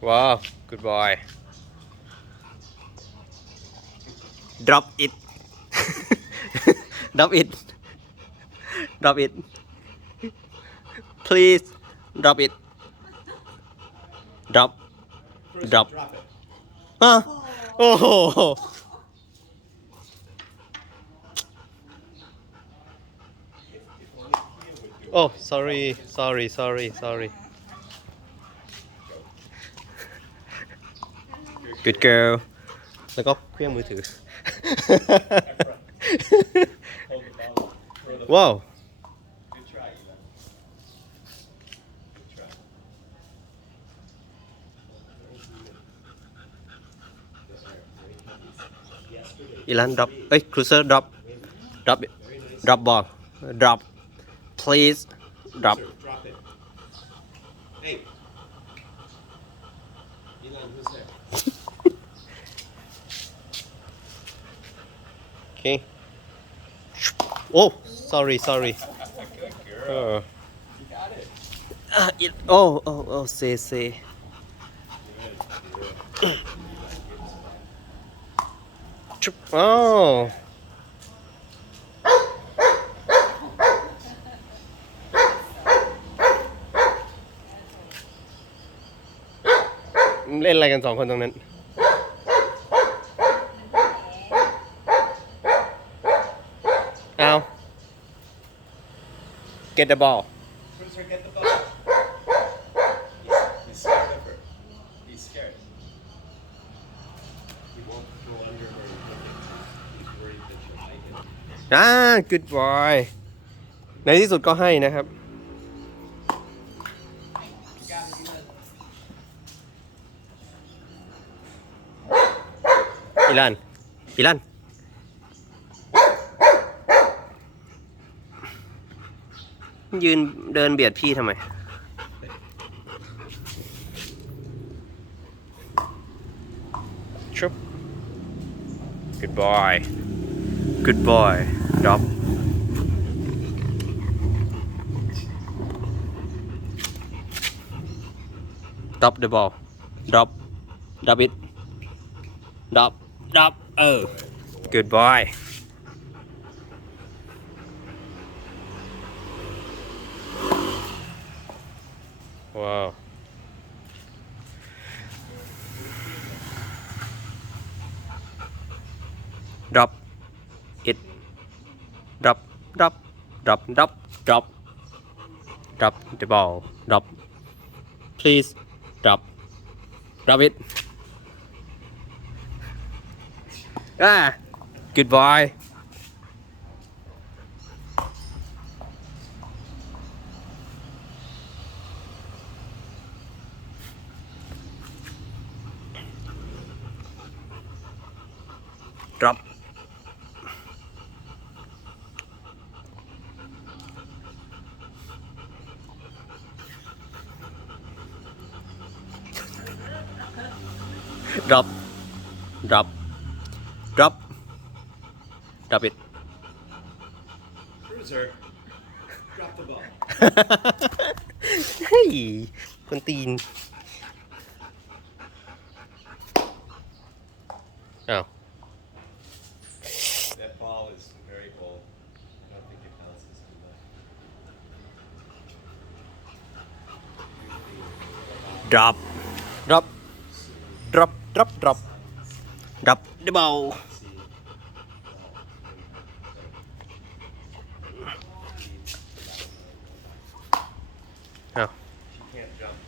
Wow, good boy. Drop it. drop it. Drop it. Please drop it. Drop. drop. drop Huh? Oh. oh. Oh, sorry, sorry, sorry, sorry. Good girl. Nó có khuyên mới thử. wow. Ilan drop, eh, hey, cruiser drop, drop, drop ball, drop, please, drop. Hey. Ilan, who's there? okay oh sorry sorry uh, it, oh oh oh say say Oh. เล่นอะไรกันสองคนตรงนั้นเอา get the ball อ่า good boy ในที่สุดก็ให้นะครับอีลันอีลันยืนเดินเบียดพี่ทำไม ชุบ good boy good boy ดรอปดรอปเดอะบอลดรอปดรอปอิดดรอปดรอปเออ good boy Wow. Drop it. Drop, drop, drop, drop, drop. Drop the ball. Drop. Please drop. Drop it. Ah. Goodbye. rộng drop. drop drop drop drop it cruiser drop the ball hey คนตีน small is very bold. I don't think it counts as too much. Drop. Drop. Drop, drop, drop. Drop the ball. She yeah.